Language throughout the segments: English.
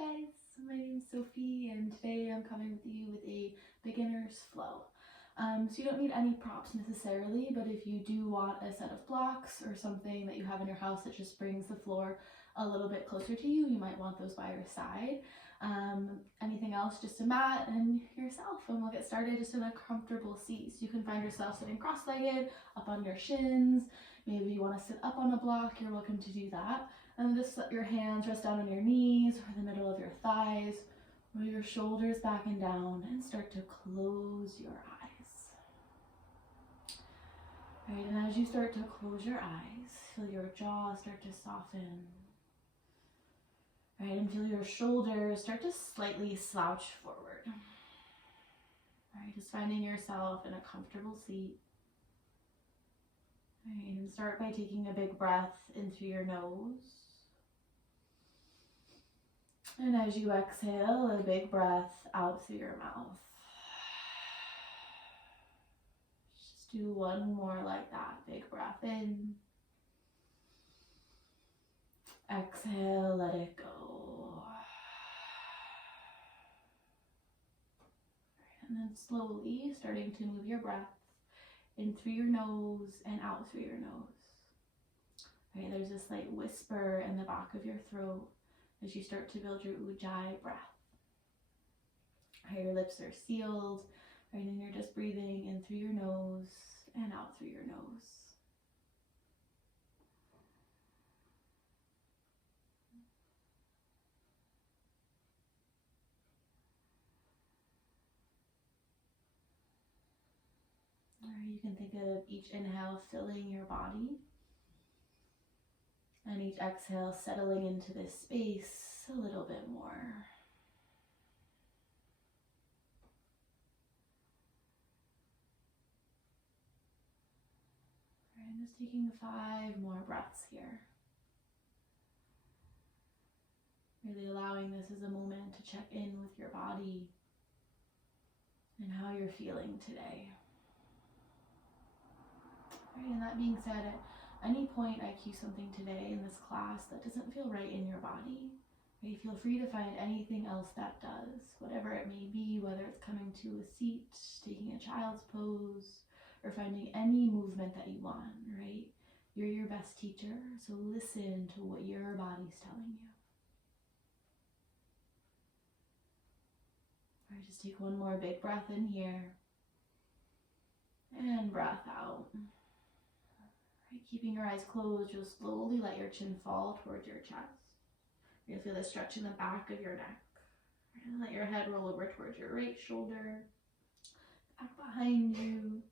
guys, my name is Sophie and today I'm coming with you with a beginner's flow. So you don't need any props necessarily, but if you do want a set of blocks or something that you have in your house that just brings the floor a little bit closer to you, you might want those by your side. Anything else, just a mat and yourself, and we'll get started just in a comfortable seat. So you can find yourself sitting cross-legged, up on your shins. Maybe you want to sit up on a block, you're welcome to do that. And just let your hands rest down on your knees or the middle of your thighs, roll your shoulders back and down, and start to close your eyes. All right, and as you start to close your eyes, feel your jaw start to soften. All right, and feel your shoulders start to slightly slouch forward. All right, just finding yourself in a comfortable seat. All right, and start by taking a big breath in through your nose. And as you exhale, a big breath out through your mouth. Just do one more like that. Big breath in. Exhale, let it go. And then slowly starting to move your breath in through your nose and out through your nose. Right, there's a slight whisper in the back of your throat as you start to build your ujjayi breath. Right, your lips are sealed, right, and you're just breathing in through your nose and out through your nose. Or you can think of each inhale filling your body, and each exhale settling into this space a little bit more. All right, just taking 5 more breaths here. Really allowing this as a moment to check in with your body and how you're feeling today. All right, and that being said, at any point I cue something today in this class that doesn't feel right in your body, right, feel free to find anything else that does, whatever it may be, whether it's coming to a seat, taking a child's pose, or finding any movement that you want, right? You're your best teacher, so listen to what your body's telling you. All right, just take one more big breath in here, and breath out. Right, keeping your eyes closed, you'll slowly let your chin fall towards your chest. You'll feel the stretch in the back of your neck. Right, and let your head roll over towards your right shoulder, back behind you,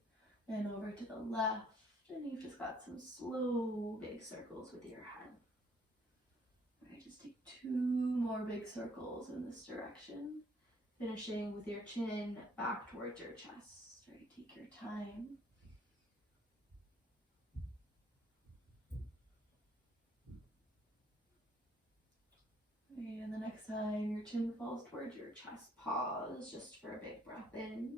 and over to the left. And you've just got some slow big circles with your head. All right, just take 2 more big circles in this direction, finishing with your chin back towards your chest. Right, take your time. And the next time your chin falls towards your chest, pause just for a big breath in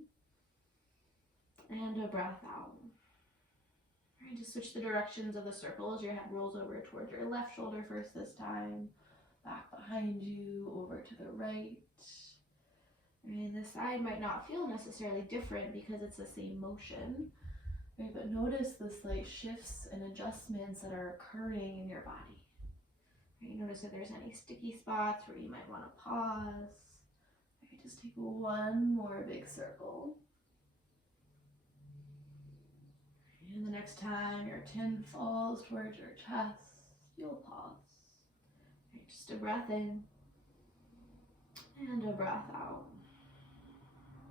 and a breath out. All right, just switch the directions of the circles. Your head rolls over towards your left shoulder first this time, back behind you, over to the right. And this side might not feel necessarily different because it's the same motion, right? But notice the slight shifts and adjustments that are occurring in your body. Right, notice if there's any sticky spots where you might want to pause. Right, just take 1 more big circle. And the next time your chin falls towards your chest, you'll pause. Right, just a breath in and a breath out.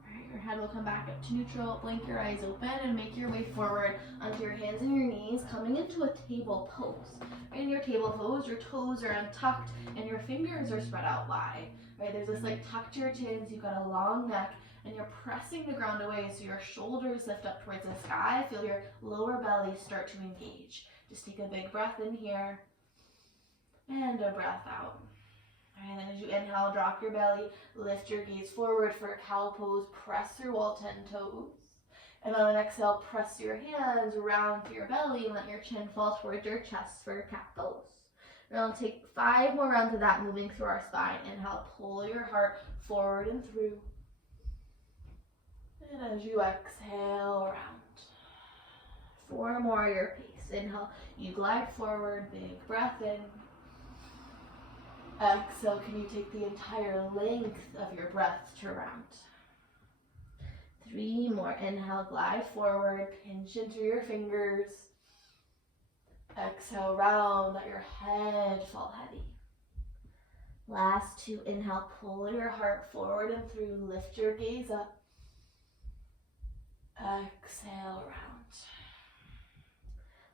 Right, your head will come back up to neutral. Blink your eyes open and make your way forward onto your hands and your knees, coming into a table pose. In your table pose, your toes are untucked and your fingers are spread out wide. Right, there's this like tuck to your chins, you've got a long neck, and you're pressing the ground away so your shoulders lift up towards the sky. Feel your lower belly start to engage. Just take a big breath in here and a breath out. And then as you inhale, drop your belly, lift your gaze forward for a cow pose, press through all 10 toes. And on an exhale, press your hands around through your belly and let your chin fall towards your chest for a cat pose. We're going to take 5 more rounds of that, moving through our spine. Inhale, pull your heart forward and through. And as you exhale, around. 4 more at your pace. Inhale, you glide forward, big breath in. Exhale, can you take the entire length of your breath to round? 3 more. Inhale, glide forward, pinch into your fingers. Exhale, round, let your head fall heavy. Last 2. Inhale, pull your heart forward and through, lift your gaze up. Exhale, round.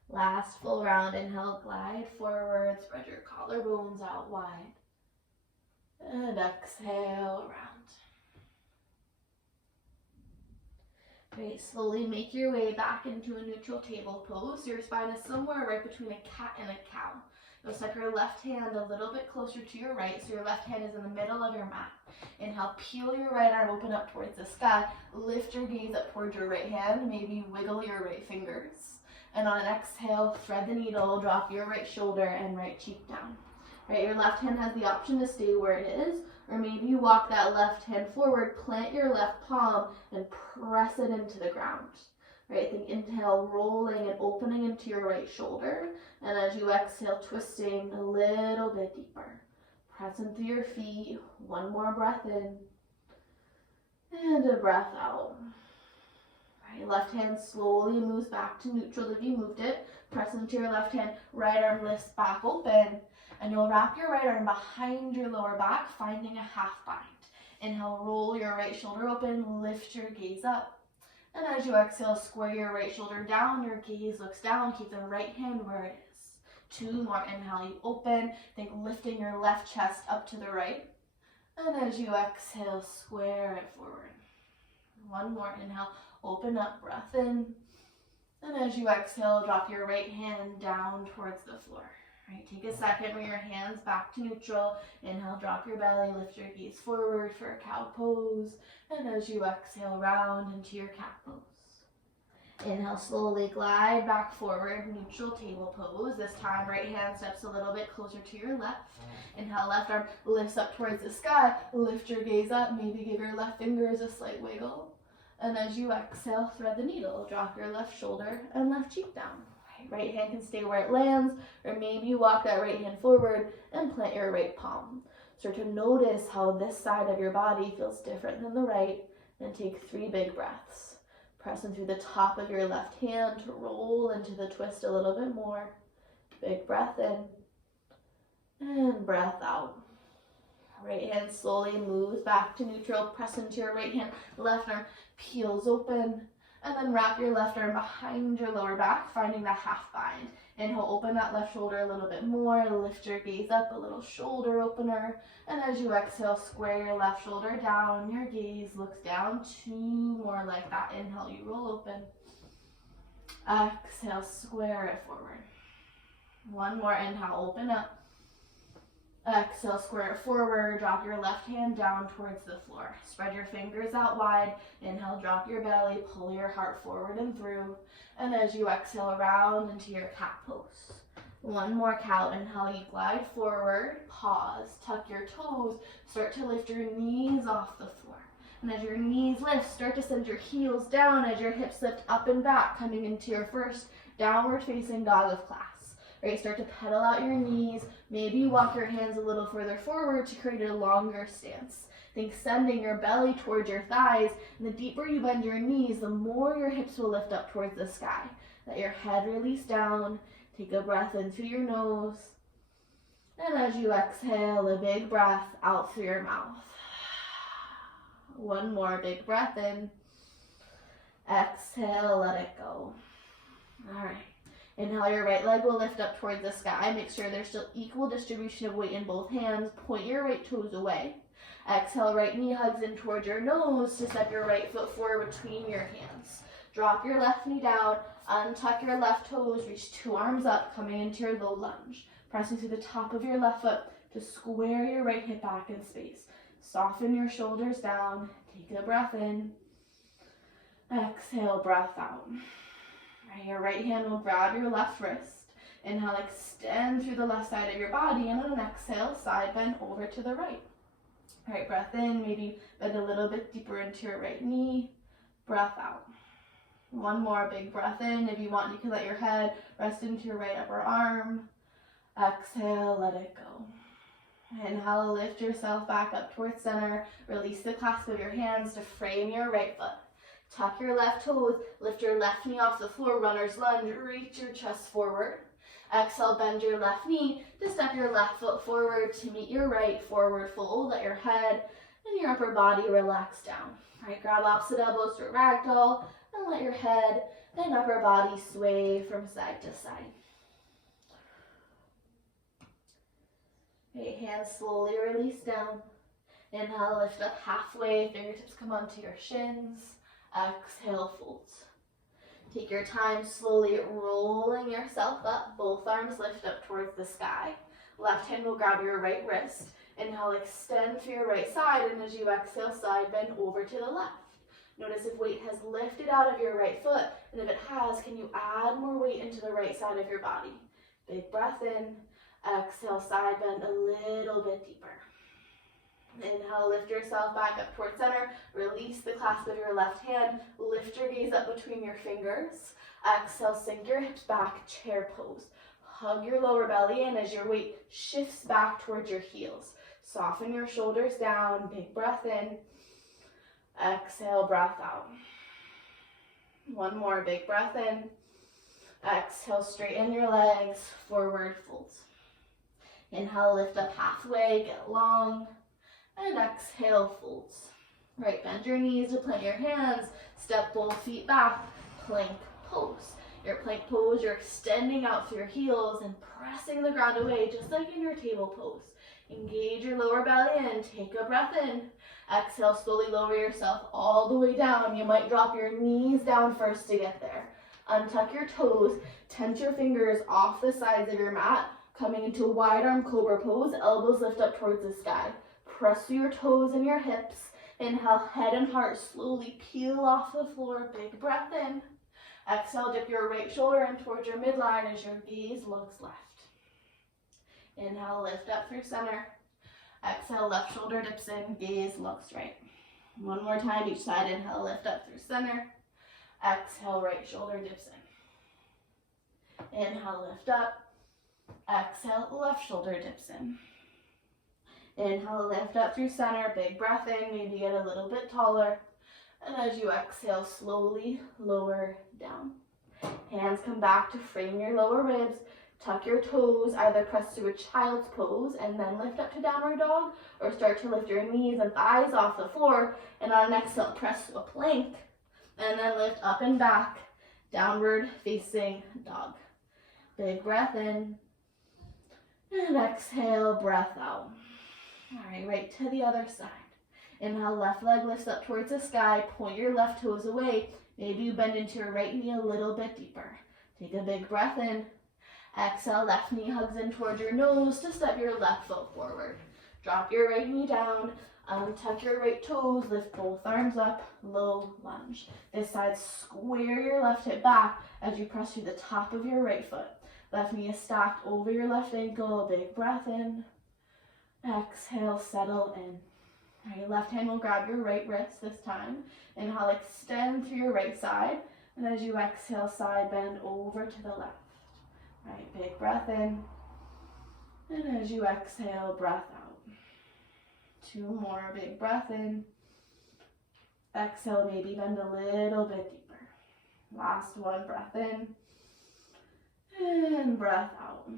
Last full round. Inhale, glide forward, spread your collarbones out wide. And exhale, round. Great, slowly make your way back into a neutral table pose. Your spine is somewhere right between a cat and a cow. You'll step your left hand a little bit closer to your right, so your left hand is in the middle of your mat. Inhale, peel your right arm open up towards the sky. Lift your gaze up towards your right hand. Maybe wiggle your right fingers. And on an exhale, thread the needle, drop your right shoulder and right cheek down. Right, your left hand has the option to stay where it is, or maybe you walk that left hand forward, plant your left palm, and press it into the ground. Right, think inhale, rolling and opening into your right shoulder, and as you exhale, twisting a little bit deeper. Pressing through your feet, 1 more breath in, and a breath out. Right, left hand slowly moves back to neutral if you moved it. Press into your left hand, right arm lifts back open, and you'll wrap your right arm behind your lower back, finding a half bind. Inhale, roll your right shoulder open, lift your gaze up. And as you exhale, square your right shoulder down, your gaze looks down, keep the right hand where it is. 2 more. Inhale, you open, think lifting your left chest up to the right. And as you exhale, square it forward. 1 more. Inhale, open up, breath in. And as you exhale, drop your right hand down towards the floor. Right, take a second, bring your hands back to neutral. Inhale, drop your belly, lift your gaze forward for a cow pose. And as you exhale, round into your cat pose. Inhale, slowly glide back forward, neutral table pose. This time, right hand steps a little bit closer to your left. Inhale, left arm lifts up towards the sky. Lift your gaze up, maybe give your left fingers a slight wiggle. And as you exhale, thread the needle. Drop your left shoulder and left cheek down. Right hand can stay where it lands, or maybe you walk that right hand forward and plant your right palm. Start to notice how this side of your body feels different than the right, and take 3 big breaths. Pressing through the top of your left hand to roll into the twist a little bit more. Big breath in, and breath out. Right hand slowly moves back to neutral, press into your right hand, left arm peels open, and then wrap your left arm behind your lower back, finding that half bind. Inhale, open that left shoulder a little bit more, lift your gaze up, a little shoulder opener, and as you exhale, square your left shoulder down, your gaze looks down, 2 more like that. Inhale, you roll open. Exhale, square it forward. 1 more. Inhale, open up. Exhale, square it forward, drop your left hand down towards the floor. Spread your fingers out wide. Inhale, drop your belly, pull your heart forward and through. And as you exhale, round into your cat pose. 1 more cow. Inhale, you glide forward, pause, tuck your toes, start to lift your knees off the floor. And as your knees lift, start to send your heels down as your hips lift up and back, coming into your first downward facing dog of class. Right, start to pedal out your knees. Maybe you walk your hands a little further forward to create a longer stance. Think sending your belly towards your thighs, and the deeper you bend your knees, the more your hips will lift up towards the sky. Let your head release down. Take a breath in through your nose. And as you exhale, a big breath out through your mouth. 1 more big breath in. Exhale, let it go. All right. Inhale, your right leg will lift up towards the sky. Make sure there's still equal distribution of weight in both hands. Point your right toes away. Exhale, right knee hugs in towards your nose to step your right foot forward between your hands. Drop your left knee down, untuck your left toes, reach 2 arms up, coming into your low lunge. Pressing through the top of your left foot to square your right hip back in space. Soften your shoulders down. Take a breath in. Exhale, breath out. Your right hand will grab your left wrist. Inhale, extend through the left side of your body, and on an exhale, side bend over to the right. All right, breath in, maybe bend a little bit deeper into your right knee. Breath out. One more big breath in. If you want, you can let your head rest into your right upper arm. Exhale, let it go. Inhale, lift yourself back up towards center. Release the clasp of your hands to frame your right foot. Tuck your left toes, lift your left knee off the floor, runner's lunge, reach your chest forward. Exhale, bend your left knee to step your left foot forward to meet your right, forward fold. Let your head and your upper body relax down. All right, grab opposite elbows to ragdoll and let your head and upper body sway from side to side. Okay, hands slowly release down. Inhale, lift up halfway, fingertips come onto your shins. Exhale, folds. Take your time slowly rolling yourself up. Both arms lift up towards the sky. Left hand will grab your right wrist. Inhale, extend through your right side, and as you exhale, side bend over to the left. Notice if weight has lifted out of your right foot, and if it has, can you add more weight into the right side of your body? Big breath in. Exhale, side bend a little bit deeper. Inhale, lift yourself back up towards center. Release the clasp of your left hand. Lift your gaze up between your fingers. Exhale, sink your hips back, chair pose. Hug your lower belly in as your weight shifts back towards your heels. Soften your shoulders down. Big breath in. Exhale, breath out. One more big breath in. Exhale, straighten your legs. Forward folds. Inhale, lift up halfway, get long. And exhale, folds. Right, bend your knees to plant your hands. Step both feet back, plank pose. Your plank pose, you're extending out through your heels and pressing the ground away, just like in your table pose. Engage your lower belly in, take a breath in. Exhale, slowly lower yourself all the way down. You might drop your knees down first to get there. Untuck your toes, tense your fingers off the sides of your mat, coming into wide arm cobra pose, elbows lift up towards the sky. Press through your toes and your hips. Inhale, head and heart slowly peel off the floor. Big breath in. Exhale, dip your right shoulder in towards your midline as your gaze looks left. Inhale, lift up through center. Exhale, left shoulder dips in, gaze looks right. One more time each side. Inhale, lift up through center. Exhale, right shoulder dips in. Inhale, lift up. Exhale, left shoulder dips in. Inhale, lift up through center, big breath in, maybe get a little bit taller. And as you exhale, slowly lower down. Hands come back to frame your lower ribs. Tuck your toes, either press to a child's pose and then lift up to downward dog, or start to lift your knees and thighs off the floor. And on an exhale, press to a plank. And then lift up and back, downward facing dog. Big breath in. And exhale, breath out. All right, right to the other side. Inhale, left leg lifts up towards the sky. Point your left toes away. Maybe you bend into your right knee a little bit deeper. Take a big breath in. Exhale, left knee hugs in towards your nose to step your left foot forward. Drop your right knee down. Untuck your right toes. Lift both arms up. Low lunge. This side, square your left hip back as you press through the top of your right foot. Left knee is stacked over your left ankle. Big breath in. Exhale, settle in. All right, left hand will grab your right wrist this time. Inhale, extend through your right side. And as you exhale, side bend over to the left. All right, big breath in. And as you exhale, breath out. Two more, big breath in. Exhale, maybe bend a little bit deeper. Last one, breath in. And breath out.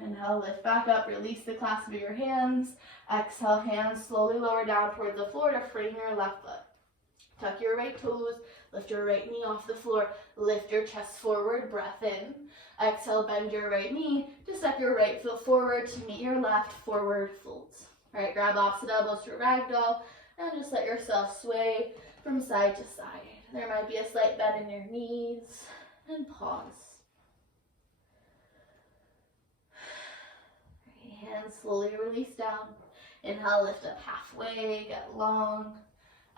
Inhale, lift back up, release the clasp of your hands. Exhale, hands slowly lower down towards the floor to frame your left foot. Tuck your right toes, lift your right knee off the floor, lift your chest forward, breath in. Exhale, bend your right knee to step your right foot forward to meet your left, forward folds. All right, grab opposite elbows to ragdoll and just let yourself sway from side to side. There might be a slight bend in your knees and pause. Hands slowly release down. Inhale, lift up halfway, get long.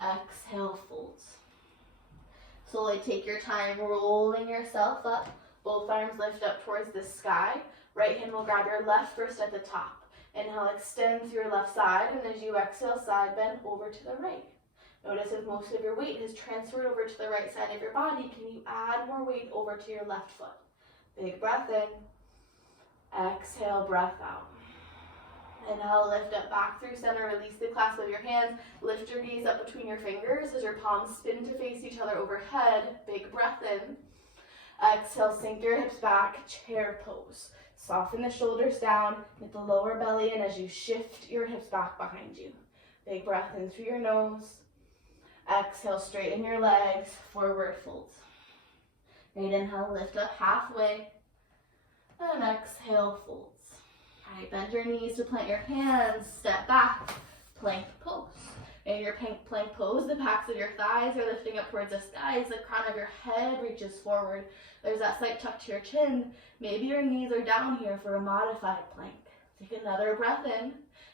Exhale, folds. Slowly take your time rolling yourself up, Both arms lift up towards the sky. Right hand will grab your left wrist at the top. Inhale, extend through your left side, and as you exhale, side bend over to the right. Notice if most of your weight has transferred over to the right side of your body, can you add more weight over to your left foot? Big breath in. Exhale, breath out. Inhale, lift up back through center, release the clasp of your hands, lift your gaze up between your fingers as your palms spin to face each other overhead. Big breath in. Exhale, sink your hips back, chair pose. Soften the shoulders down, get the lower belly in as you shift your hips back behind you. Big breath in through your nose. Exhale, straighten your legs, forward folds. Right, inhale, lift up halfway, and exhale, folds. All right, bend your knees to plant your hands, step back, plank pose. In your plank pose, the backs of your thighs are lifting up towards the sky as the crown of your head reaches forward. There's that slight tuck to your chin. Maybe your knees are down here for a modified plank. Take another breath in,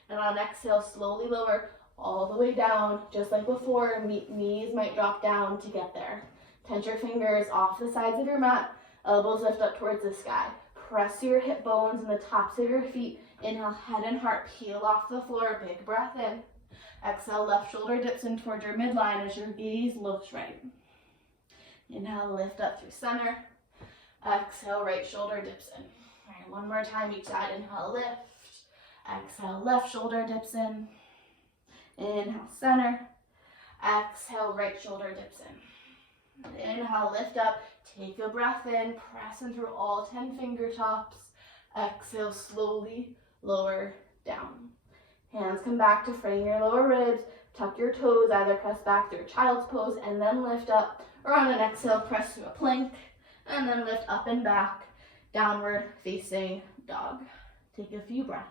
and on exhale, slowly lower all the way down. Just like before, knees might drop down to get there. Tense your fingers off the sides of your mat, elbows lift up towards the sky. Press your hip bones and the tops of your feet. Inhale, head and heart peel off the floor. Big breath in. Exhale, left shoulder dips in towards your midline as your gaze looks right. Inhale, lift up through center. Exhale, right shoulder dips in. All right, one more time each side. Inhale, lift. Exhale, left shoulder dips in. Inhale, center. Exhale, right shoulder dips in. Inhale, lift up. Take a breath in. Press in through all 10 finger tops. Exhale, slowly lower down. Hands come back to frame your lower ribs. Tuck your toes, either press back through child's pose and then lift up, or on an exhale, press through a plank, and then lift up and back, downward facing dog. Take a few breaths.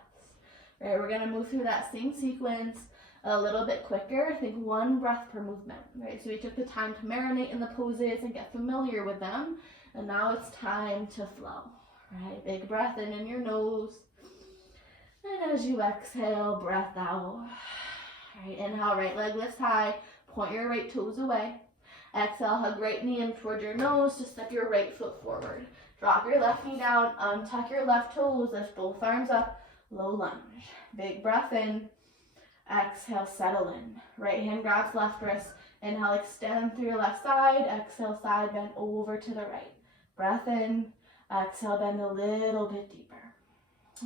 All right, we're gonna move through that same sequence a little bit quicker. I think 1 breath per movement, right? So we took the time to marinate in the poses and get familiar with them, and now it's time to flow, right? Big breath in your nose. And as you exhale, breath out. All right, inhale, right leg lifts high. Point your right toes away. Exhale, hug right knee in toward your nose to step your right foot forward. Drop your left knee down, untuck your left toes, lift both arms up, low lunge. Big breath in. Exhale, settle in. Right hand grabs left wrist. Inhale, extend through your left side. Exhale, side bend over to the right. Breath in. Exhale, bend a little bit deeper.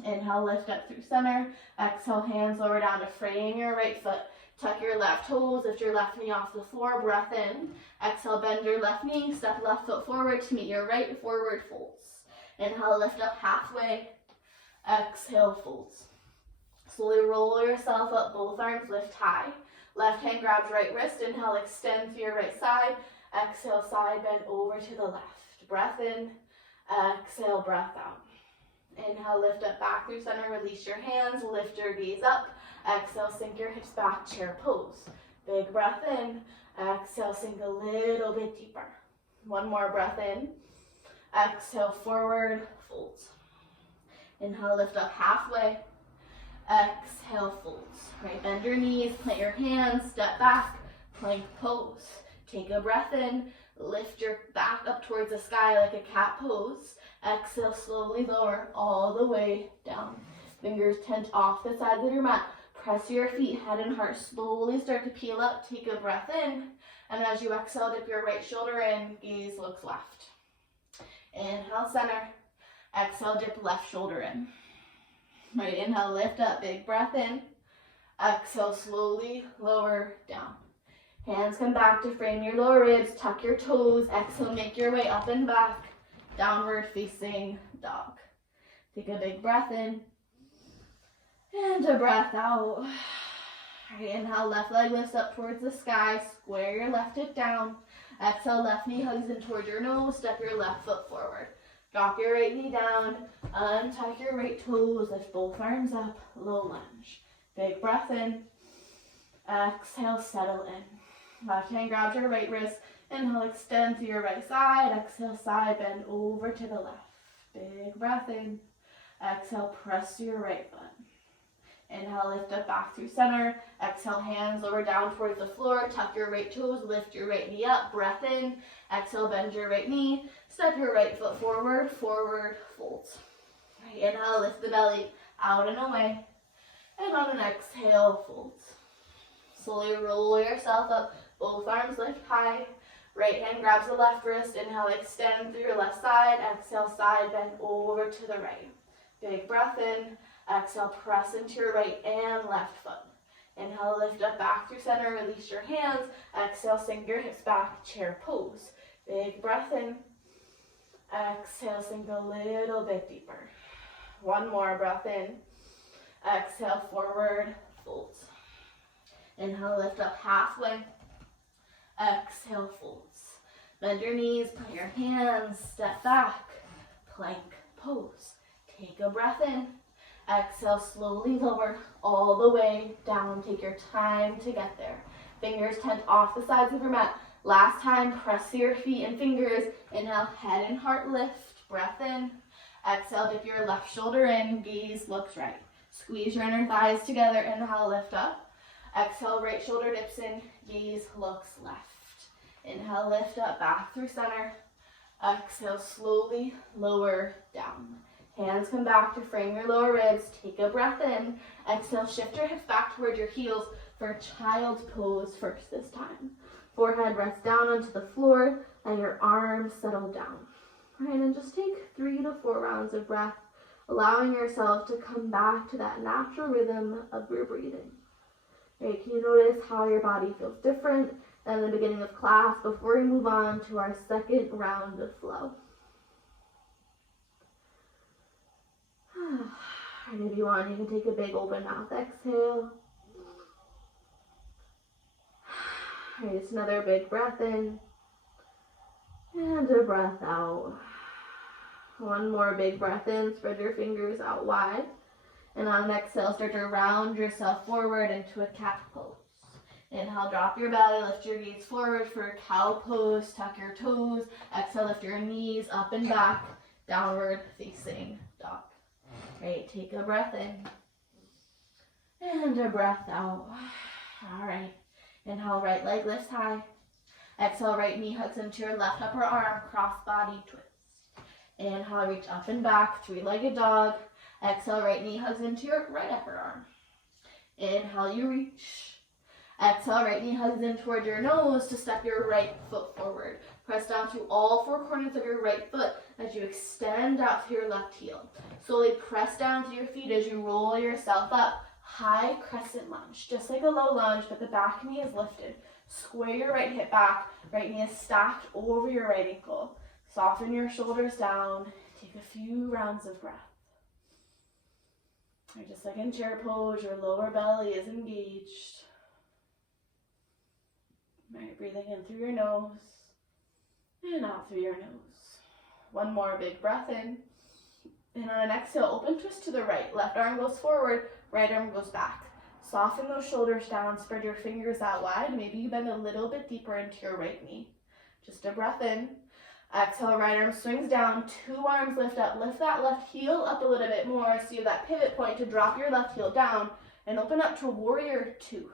Inhale, lift up through center. Exhale, hands lower down to frame your right foot. Tuck your left toes, lift your left knee off the floor, breath in. Exhale, bend your left knee, step left foot forward to meet your right, forward folds. Inhale, lift up halfway. Exhale, folds. Slowly roll yourself up, both arms lift high. Left hand grabs right wrist. Inhale, extend to your right side. Exhale, side bend over to the left. Breath in. Exhale, breath out. Inhale, lift up back through center, release your hands, lift your gaze up. Exhale, sink your hips back, chair pose. Big breath in. Exhale, sink a little bit deeper. 1 more breath in. Exhale, forward, folds. Inhale, lift up halfway. Exhale, folds. Right, bend your knees, plant your hands, step back, plank pose. Take a breath in, lift your back up towards the sky like a cat pose. Exhale, slowly lower all the way down. Fingers tent off the sides of your mat. Press your feet, head and heart slowly start to peel up. Take a breath in. And as you exhale, dip your right shoulder in. Gaze looks left. Inhale, center. Exhale, dip left shoulder in. Right, inhale, lift up. Big breath in. Exhale, slowly lower down. Hands come back to frame your lower ribs. Tuck your toes. Exhale, make your way up and back. Downward facing dog. Take a big breath in. And a breath out. All right, inhale, left leg lifts up towards the sky. Square your left hip down. Exhale, left knee hugs in towards your nose. Step your left foot forward. Drop your right knee down. Untuck your right toes. Lift both arms up. Low lunge. Big breath in. Exhale, settle in. Left hand grabs your right wrist. Inhale, extend to your right side. Exhale, side bend over to the left. Big breath in. Exhale, press to your right foot. Inhale, lift up back through center. Exhale, hands lower down towards the floor. Tuck your right toes, lift your right knee up. Breath in. Exhale, bend your right knee. Step your right foot forward, forward, fold. Right, inhale, lift the belly out and away. And on an exhale, fold. Slowly roll yourself up. Both arms lift high. Right hand grabs the left wrist. Inhale, extend through your left side. Exhale, side bend over to the right. Big breath in. Exhale, press into your right and left foot. Inhale, lift up back through center. Release your hands. Exhale, sink your hips back. Chair pose. Big breath in. Exhale, sink a little bit deeper. One more breath in. Exhale, forward, fold. Inhale, lift up halfway. Exhale, folds. Bend your knees, put your hands, step back, plank pose. Take a breath in. Exhale, slowly lower all the way down. Take your time to get there. Fingers tent off the sides of your mat. Last time, press your feet and fingers. Inhale, head and heart lift. Breath in. Exhale, dip your left shoulder in. Gaze looks right. Squeeze your inner thighs together. Inhale, lift up. Exhale, right shoulder dips in. Gaze looks left. Inhale, lift up, back through center. Exhale, slowly lower down. Hands come back to frame your lower ribs. Take a breath in. Exhale, shift your hips back towards your heels for child's pose first this time. Forehead rests down onto the floor and your arms settle down. All right, and just take 3 to 4 rounds of breath, allowing yourself to come back to that natural rhythm of your breathing. All right, can you notice how your body feels different than the beginning of class before we move on to our second round of flow? And if you want, you can take a big open mouth exhale. All right, just another big breath in and a breath out. One more big breath in, spread your fingers out wide. And on an exhale, start to round yourself forward into a cat pose. Inhale, drop your belly, lift your gaze forward for a cow pose, tuck your toes. Exhale, lift your knees up and back, downward facing dog. Great, take a breath in and a breath out. All right, inhale, right leg lifts high. Exhale, right knee hugs into your left upper arm, cross body twist. Inhale, reach up and back, 3-legged dog. Exhale, right knee hugs into your right upper arm. Inhale, you reach. Exhale, right knee hugs in toward your nose to step your right foot forward. Press down through all 4 corners of your right foot as you extend out to your left heel. Slowly press down to your feet as you roll yourself up. High crescent lunge, just like a low lunge, but the back knee is lifted. Square your right hip back, right knee is stacked over your right ankle. Soften your shoulders down. Take a few rounds of breath. Right, just like in chair pose, your lower belly is engaged. Right, breathing in through your nose and out through your nose. One more big breath in. And on an exhale, open twist to the right. Left arm goes forward, right arm goes back. Soften those shoulders down, spread your fingers out wide. Maybe you bend a little bit deeper into your right knee. Just a breath in. Exhale, right arm swings down, 2 arms lift up. Lift that left heel up a little bit more so you have that pivot point to drop your left heel down and open up to warrior 2.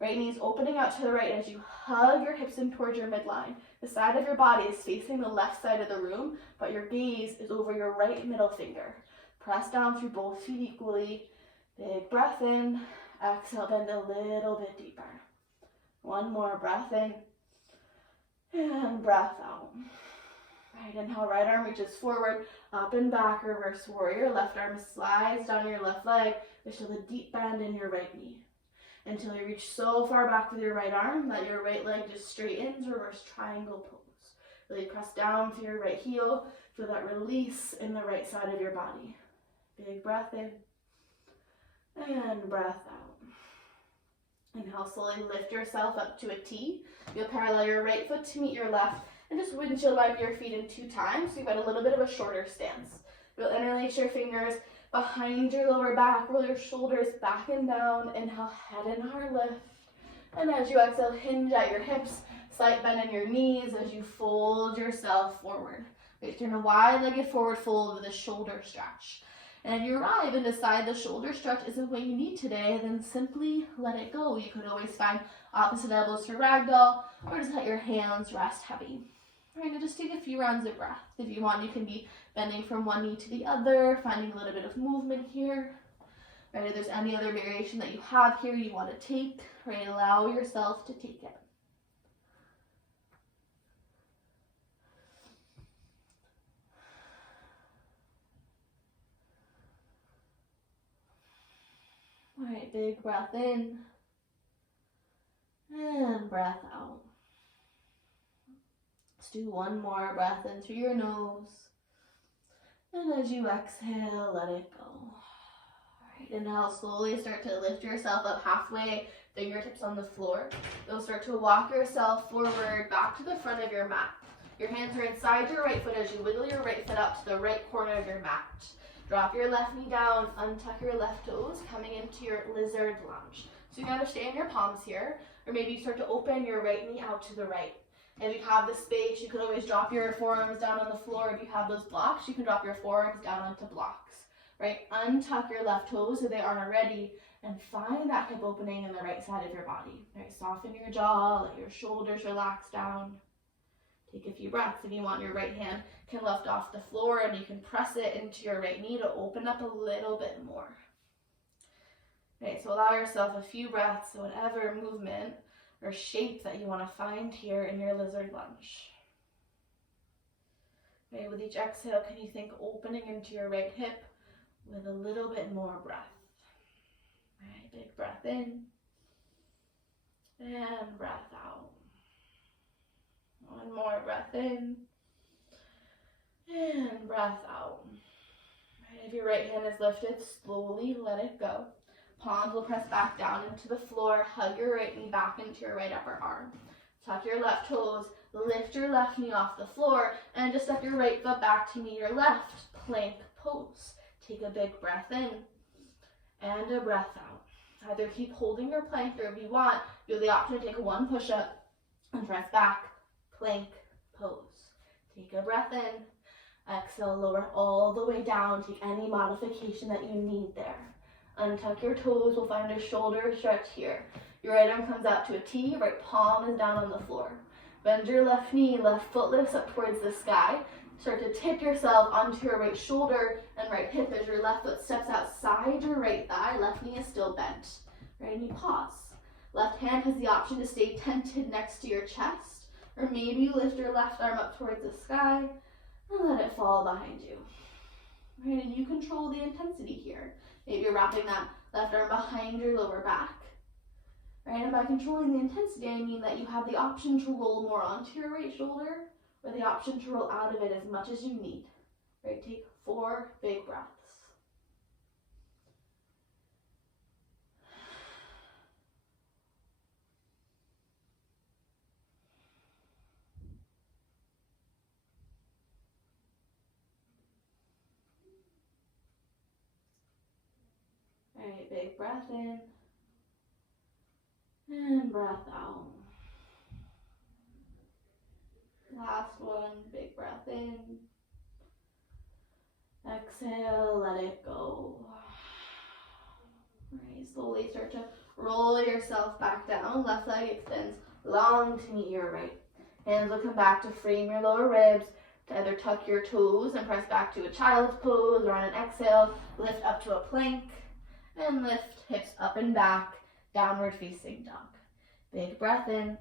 Right knee's opening out to the right as you hug your hips in towards your midline. The side of your body is facing the left side of the room, but your gaze is over your right middle finger. Press down through both feet equally. Big breath in. Exhale, bend a little bit deeper. One more breath in. And breath out. Right, inhale, right arm reaches forward, up and back, reverse warrior. Left arm slides down your left leg, which is a deep bend in your right knee. Until you reach so far back with your right arm that your right leg just straightens, reverse triangle pose. Really press down to your right heel, feel that release in the right side of your body. Big breath in, and breath out. Inhale, slowly lift yourself up to a T. You'll parallel your right foot to meet your left, and just windshield wipe your feet in 2 times, so you've got a little bit of a shorter stance. You'll interlace your fingers behind your lower back, roll your shoulders back and down. Inhale, head and heart lift. And as you exhale, hinge at your hips, slight bend in your knees as you fold yourself forward. Right, turn a wide-legged forward fold with a shoulder stretch. And you arrive and decide the shoulder stretch isn't what you need today, then simply let it go. You could always find opposite elbows for ragdoll, or just let your hands rest heavy. All right, now just take a few rounds of breath. If you want, you can be bending from one knee to the other, finding a little bit of movement here. Right, if there's any other variation that you have here you want to take, right, allow yourself to take it. All right, big breath in and breath out. Let's do one more breath in through your nose. And as you exhale, let it go. All right, and now slowly start to lift yourself up halfway, fingertips on the floor. You'll start to walk yourself forward back to the front of your mat. Your hands are inside your right foot as you wiggle your right foot up to the right corner of your mat. Drop your left knee down, untuck your left toes, coming into your lizard lunge. So you can either stay in your palms here, or maybe you start to open your right knee out to the right. If you have the space, you could always drop your forearms down on the floor. If you have those blocks, you can drop your forearms down onto blocks, right? Untuck your left toes if they aren't already, and find that hip opening in the right side of your body, right? Soften your jaw, let your shoulders relax down. Take a few breaths. If you want, your right hand can lift off the floor and you can press it into your right knee to open up a little bit more. Okay, so allow yourself a few breaths, so whatever movement or shape that you want to find here in your lizard lunge. Okay, with each exhale, can you think opening into your right hip with a little bit more breath? All right, big breath in and breath out. One more breath in and breath out. Right, if your right hand is lifted, slowly let it go. Palms will press back down into the floor. Hug your right knee back into your right upper arm. Tuck your left toes, lift your left knee off the floor, and just step your right foot back to meet your left. Plank pose. Take a big breath in and a breath out. Either keep holding your plank, or if you want, you have the option to take one push-up and press back. Plank pose. Take a breath in. Exhale, lower all the way down. Take any modification that you need there. Untuck your toes. We'll find a shoulder stretch here. Your right arm comes out to a T. Right palm is down on the floor. Bend your left knee. Left foot lifts up towards the sky. Start to tip yourself onto your right shoulder and right hip as your left foot steps outside your right thigh. Left knee is still bent. Right knee pause. Left hand has the option to stay tented next to your chest. Or maybe you lift your left arm up towards the sky and let it fall behind you. Right, and you control the intensity here. Maybe you're wrapping that left arm behind your lower back. Right, and by controlling the intensity, I mean that you have the option to roll more onto your right shoulder, or the option to roll out of it as much as you need. Right, take 4 big breaths. All right, big breath in and breath out. Last one, big breath in. Exhale, let it go. All right, slowly start to roll yourself back down. Left leg extends long to meet your right. Hands will come back to frame your lower ribs, to either tuck your toes and press back to a child's pose, or on an exhale, lift up to a plank. And lift hips up and back, downward facing dog. Big breath in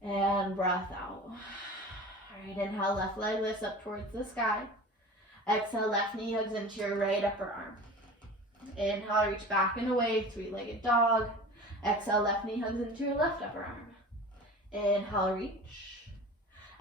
and breath out. All right, inhale, left leg lifts up towards the sky. Exhale, left knee hugs into your right upper arm. Inhale, reach back and away, 3-legged dog. Exhale, left knee hugs into your left upper arm. Inhale, reach.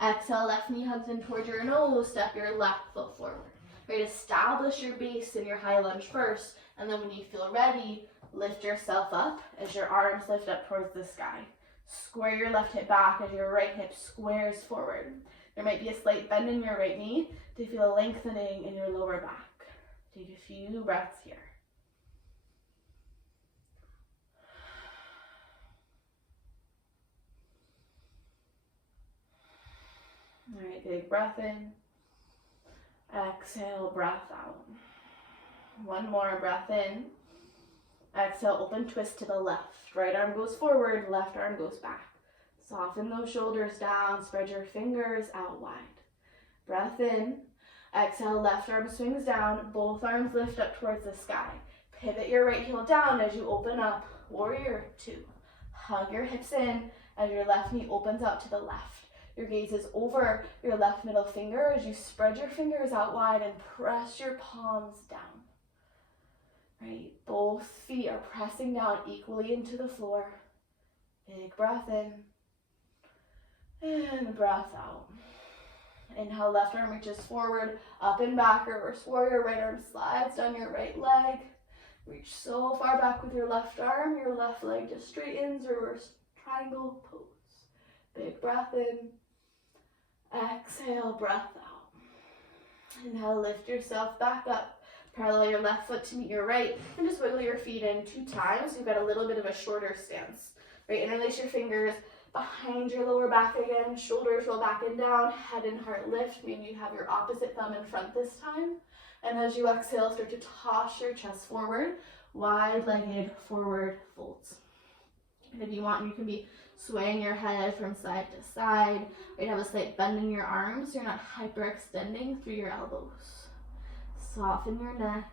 Exhale, left knee hugs in towards your nose, step your left foot forward. Right, establish your base in your high lunge first, and then when you feel ready, lift yourself up as your arms lift up towards the sky. Square your left hip back as your right hip squares forward. There might be a slight bend in your right knee to feel lengthening in your lower back. Take a few breaths here. All right, big breath in. Exhale, breath out. One more breath in. Exhale, open twist to the left. Right arm goes forward, left arm goes back. Soften those shoulders down, spread your fingers out wide. Breath in. Exhale, left arm swings down, both arms lift up towards the sky. Pivot your right heel down as you open up, warrior two. Hug your hips in as your left knee opens out to the left. Your gaze is over your left middle finger as you spread your fingers out wide and press your palms down. Right, both feet are pressing down equally into the floor. Big breath in and breath out. Inhale, left arm reaches forward, up and back, reverse warrior, right arm slides down your right leg. Reach so far back with your left arm, your left leg just straightens, reverse triangle pose. Big breath in. Exhale, breath out. Inhale, lift yourself back up. Parallel your left foot to meet your right, and just wiggle your feet in 2 times. You've got a little bit of a shorter stance. Right, interlace your fingers behind your lower back again. Shoulders roll back and down, head and heart lift. Maybe you have your opposite thumb in front this time. And as you exhale, start to toss your chest forward, wide-legged forward folds. And if you want, you can be swaying your head from side to side. Right, have a slight bend in your arms so you're not hyperextending through your elbows. Soften your neck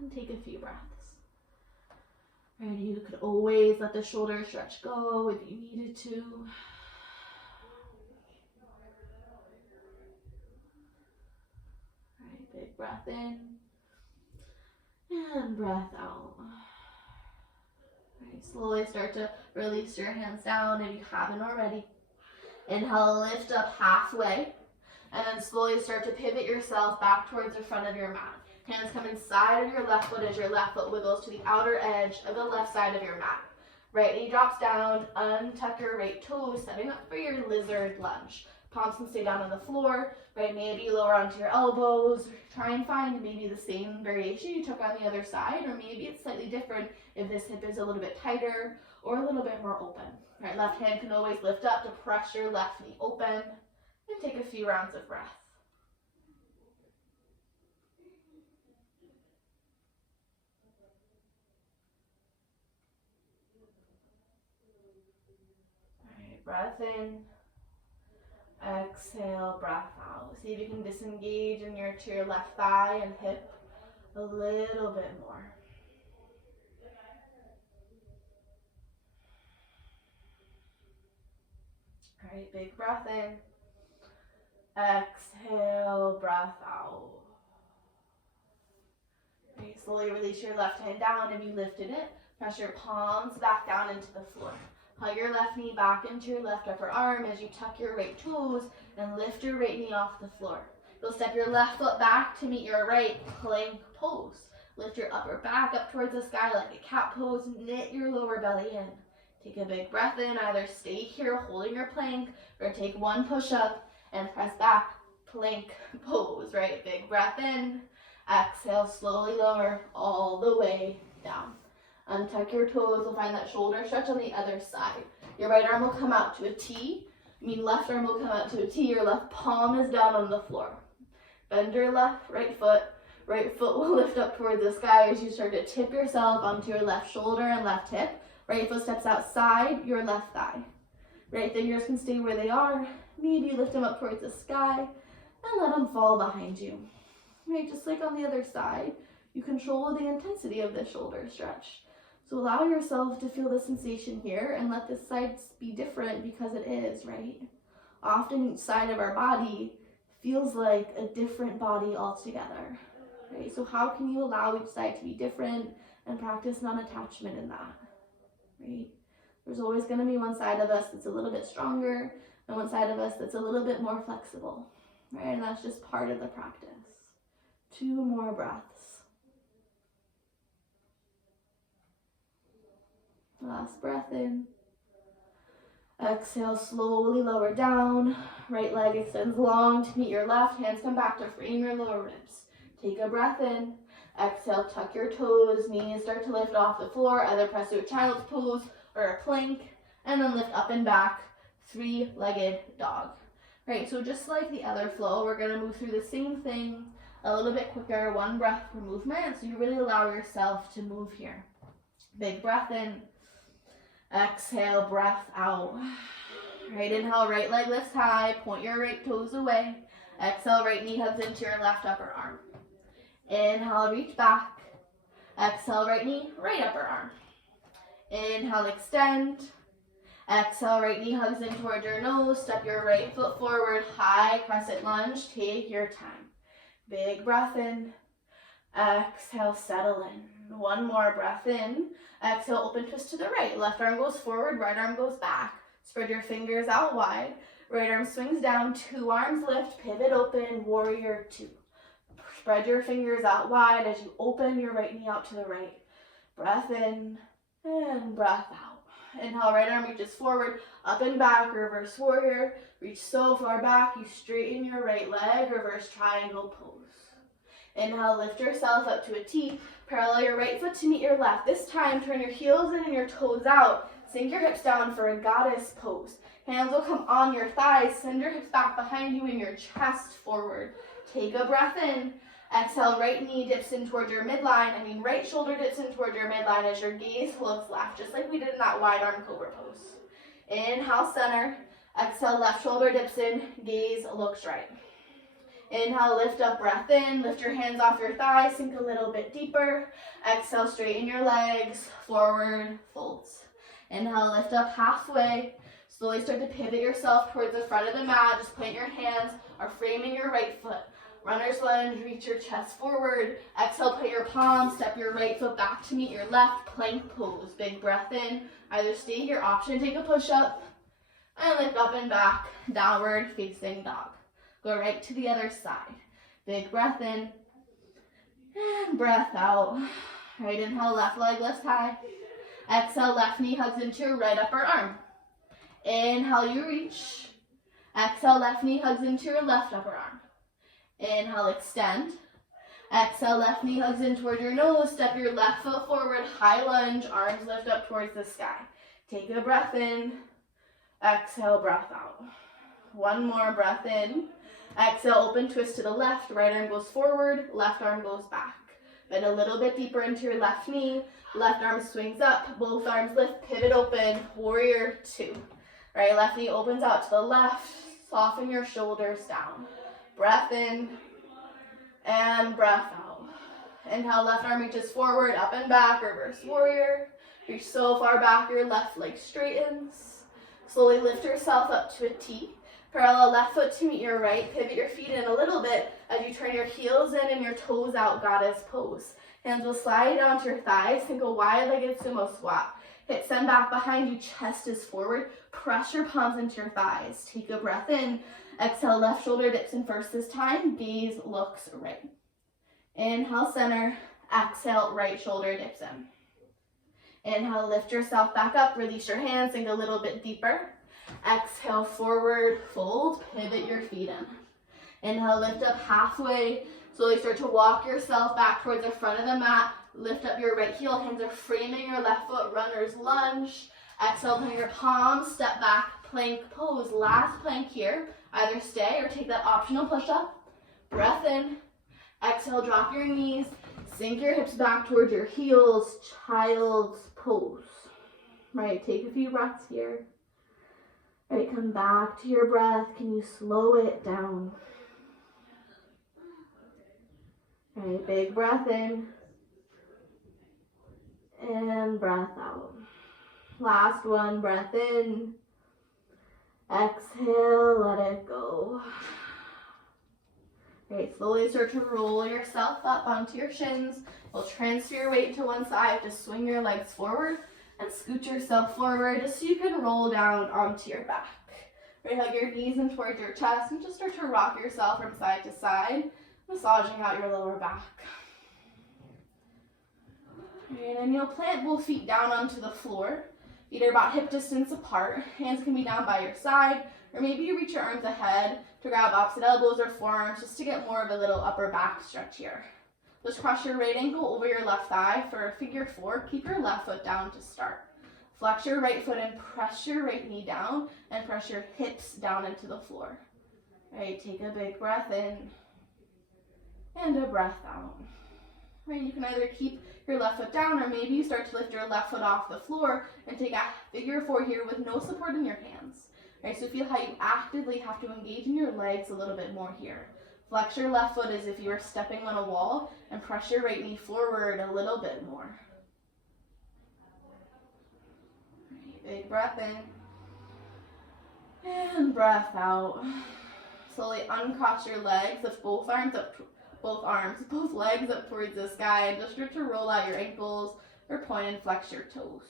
and take a few breaths. Right, you could always let the shoulders stretch go if you needed to. Right, big breath in and breath out. Right, slowly start to release your hands down if you haven't already. Inhale, lift up halfway. And then slowly start to pivot yourself back towards the front of your mat. Hands come inside of your left foot as your left foot wiggles to the outer edge of the left side of your mat. Right knee drops down, untuck your right toes, setting up for your lizard lunge. Palms can stay down on the floor, right? Maybe lower onto your elbows. Try and find maybe the same variation you took on the other side, or maybe it's slightly different if this hip is a little bit tighter or a little bit more open. Right, left hand can always lift up to press your left knee open. And take a few rounds of breath. All right, breath in. Exhale, breath out. See if you can disengage to your left thigh and hip a little bit more. All right, big breath in. Exhale, breath out. Okay, slowly release your left hand down if you lifted it. Press your palms back down into the floor. Hug your left knee back into your left upper arm as you tuck your right toes and lift your right knee off the floor. You'll step your left foot back to meet your right plank pose. Lift your upper back up towards the sky like a cat pose. Knit your lower belly in. Take a big breath in. Either stay here holding your plank or take one push up and press back, plank pose, right? Big breath in. Exhale, slowly lower all the way down. Untuck your toes. You'll find that shoulder stretch on the other side. Your right arm will come out to a T. Left arm will come out to a T. Your left palm is down on the floor. Bend your right foot. Right foot will lift up towards the sky as you start to tip yourself onto your left shoulder and left hip. Right foot steps outside your left thigh. Right fingers can stay where they are. Maybe lift them up towards the sky and let them fall behind you. Right, just like on the other side, you control the intensity of the shoulder stretch. So allow yourself to feel the sensation here and let this side be different because it is, right? Often each side of our body feels like a different body altogether, right? So how can you allow each side to be different and practice non-attachment in that, right? There's always going to be one side of us that's a little bit stronger and one side of us that's a little bit more flexible, right? And that's just part of the practice. 2 more breaths. Last breath in. Exhale, slowly lower down. Right leg extends long to meet your left. Hands come back to frame your lower ribs. Take a breath in. Exhale, tuck your toes. Knees start to lift off the floor. Either press to a child's pose or a plank. And then lift up and back. 3-legged dog. Right, so just like the other flow, we're going to move through the same thing a little bit quicker, 1 breath per movement, so you really allow yourself to move here. Big breath in, exhale, breath out. Right, inhale, right leg lifts high, point your right toes away. Exhale, right knee hugs into your left upper arm. Inhale, reach back. Exhale, right knee, right upper arm. Inhale, extend. Exhale, right knee hugs in towards your nose. Step your right foot forward, high crescent lunge. Take your time. Big breath in. Exhale, settle in. 1 more breath in. Exhale, open twist to the right. Left arm goes forward, right arm goes back. Spread your fingers out wide. Right arm swings down, 2 arms lift, pivot open, warrior 2. Spread your fingers out wide as you open your right knee out to the right. Breath in and breath out. Inhale, right arm reaches forward, up and back, reverse warrior. Reach so far back, you straighten your right leg, reverse triangle pose. Inhale, lift yourself up to a T. Parallel your right foot to meet your left. This time, turn your heels in and your toes out. Sink your hips down for a goddess pose. Hands will come on your thighs. Send your hips back behind you and your chest forward. Take a breath in. Exhale, right knee dips in towards your midline. Right shoulder dips in towards your midline as your gaze looks left, just like we did in that wide arm cobra pose. Inhale, center. Exhale, left shoulder dips in. Gaze looks right. Inhale, lift up, breath in. Lift your hands off your thighs. Sink a little bit deeper. Exhale, straighten your legs. Forward, folds. Inhale, lift up halfway. Slowly start to pivot yourself towards the front of the mat. Just plant your hands or framing your right foot. Runner's lunge, reach your chest forward. Exhale, put your palms, step your right foot back to meet your left, plank pose. Big breath in. Either stay here, option, take a push-up, and lift up and back, downward facing dog. Go right to the other side. Big breath in, and breath out. Right, inhale, left leg lifts high. Exhale, left knee hugs into your right upper arm. Inhale, you reach. Exhale, left knee hugs into your left upper arm. Inhale, extend. Exhale, left knee hugs in towards your nose. Step your left foot forward, high lunge, arms lift up towards the sky. Take a breath in. Exhale, breath out. 1 more breath in. Exhale, open twist to the left. Right arm goes forward, left arm goes back. Bend a little bit deeper into your left knee. Left arm swings up, both arms lift, pivot open, warrior 2. Right, left knee opens out to the left. Soften your shoulders down. Breath in and breath out. Inhale, left arm reaches forward, up and back, reverse warrior. Reach so far back, your left leg straightens. Slowly lift yourself up to a T. Parallel left foot to meet your right. Pivot your feet in a little bit as you turn your heels in and your toes out, goddess pose. Hands will slide down to your thighs. Think a wide-legged sumo squat. Hips send back behind you, chest is forward. Press your palms into your thighs. Take a breath in. Exhale, left shoulder dips in first this time. Gaze looks right. Inhale, center. Exhale, right shoulder dips in. Inhale, lift yourself back up. Release your hands, sink a little bit deeper. Exhale, forward, fold, pivot your feet in. Inhale, lift up halfway. Slowly start to walk yourself back towards the front of the mat. Lift up your right heel. Hands are framing your left foot. Runner's lunge. Exhale, plant your palms. Step back, plank pose. Last plank here. Either stay or take that optional push-up. Breath in. Exhale, drop your knees. Sink your hips back towards your heels. Child's pose. Right, take a few breaths here. Right, come back to your breath. Can you slow it down? Right, big breath in. And breath out. Last one, breath in. Exhale, let it go. Right, slowly start to roll yourself up onto your shins. We'll transfer your weight to one side. Just swing your legs forward and scoot yourself forward just so you can roll down onto your back. Right, hug your knees in towards your chest and just start to rock yourself from side to side, massaging out your lower back. And then you'll plant both feet down onto the floor. Feet are about hip distance apart. Hands can be down by your side, or maybe you reach your arms ahead to grab opposite elbows or forearms just to get more of a little upper back stretch here. Just cross your right ankle over your left thigh for a figure 4. Keep your left foot down to start. Flex your right foot and press your right knee down and press your hips down into the floor. All right, take a big breath in and a breath out. Right, you can either keep your left foot down, or maybe you start to lift your left foot off the floor and take a figure 4 here with no support in your hands. Right, so feel how you actively have to engage in your legs a little bit more here. Flex your left foot as if you were stepping on a wall and press your right knee forward a little bit more. Right, big breath in and breath out. Slowly uncross your legs, lift both legs up towards the sky, and just start to roll out your ankles or point and flex your toes.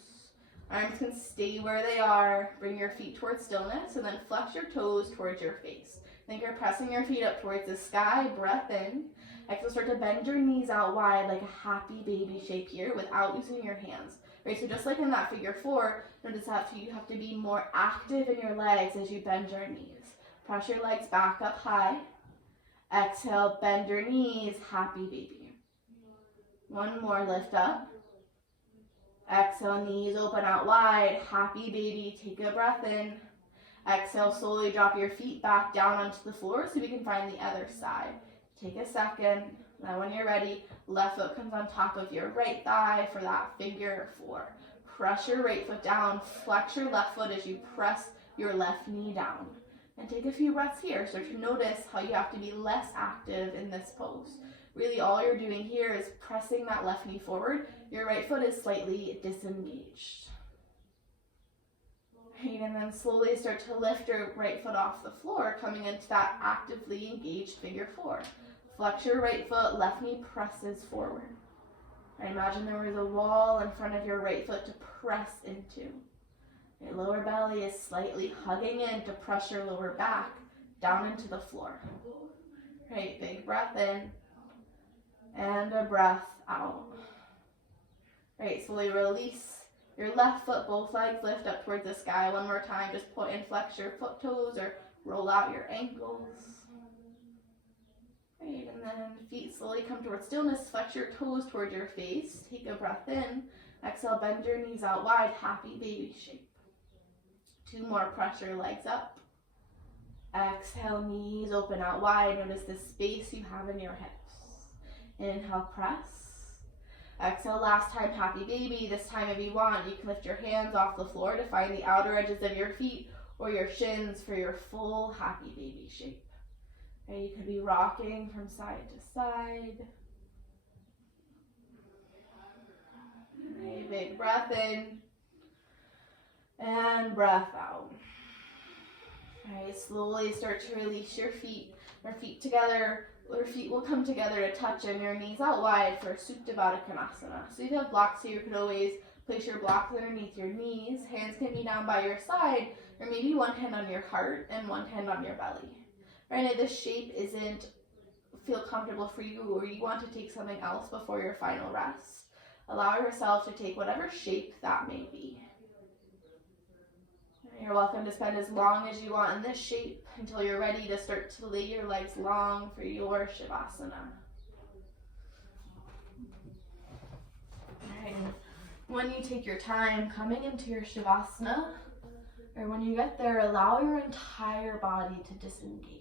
Arms can stay where they are. Bring your feet towards stillness, and then flex your toes towards your face. Think you're pressing your feet up towards the sky. Breath in. Exhale, start to bend your knees out wide like a happy baby shape here without using your hands. Right, so just like in that figure 4, notice that you have to be more active in your legs as you bend your knees. Press your legs back up high. Exhale, bend your knees, happy baby. One more, lift up. Exhale, knees open out wide, happy baby. Take a breath in. Exhale, slowly drop your feet back down onto the floor so we can find the other side. Take a second. Now when you're ready, left foot comes on top of your right thigh for that figure 4. Press your right foot down, flex your left foot as you press your left knee down. And take a few breaths here. Start to notice how you have to be less active in this pose. Really all you're doing here is pressing that left knee forward. Your right foot is slightly disengaged. Right, and then slowly start to lift your right foot off the floor, coming into that actively engaged figure 4. Flex your right foot, left knee presses forward. I imagine there was a wall in front of your right foot to press into. Your lower belly is slightly hugging in to press your lower back down into the floor. Right, big breath in and a breath out. Right, slowly release your left foot, both legs lift up towards the sky. One more time, just point and flex your foot toes or roll out your ankles. Right, and then feet slowly come towards stillness. Flex your toes towards your face. Take a breath in. Exhale, bend your knees out wide, happy baby shape. 2 more, press your legs up. Exhale, knees open out wide. Notice the space you have in your hips. Inhale, press. Exhale, last time, happy baby. This time, if you want, you can lift your hands off the floor to find the outer edges of your feet or your shins for your full happy baby shape. Okay, you could be rocking from side to side. Okay, big breath in and breath out. Alright, slowly start to release your feet. Your feet together. Your feet will come together to touch and your knees out wide for Supta Baddha Konasana. So if you have blocks here, you could always place your blocks underneath your knees. Hands can be down by your side, or maybe one hand on your heart and one hand on your belly. Right, if this shape isn't feel comfortable for you, or you want to take something else before your final rest, allow yourself to take whatever shape that may be. You're welcome to spend as long as you want in this shape until you're ready to start to lay your legs long for your Shavasana. Alright, when you take your time coming into your Shavasana, or when you get there, allow your entire body to disengage.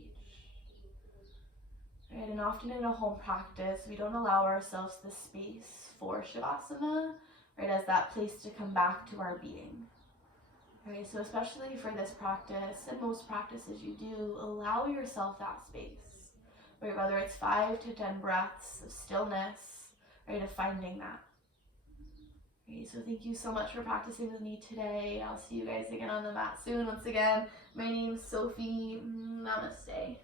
Right, and often in a home practice, we don't allow ourselves the space for Shavasana, right, as that place to come back to our being. Okay, so especially for this practice, and most practices you do, allow yourself that space. Right, whether it's 5 to 10 breaths of stillness, right, of finding that. Okay, so thank you so much for practicing with me today. I'll see you guys again on the mat soon. Once again, my name's Sophie. Namaste.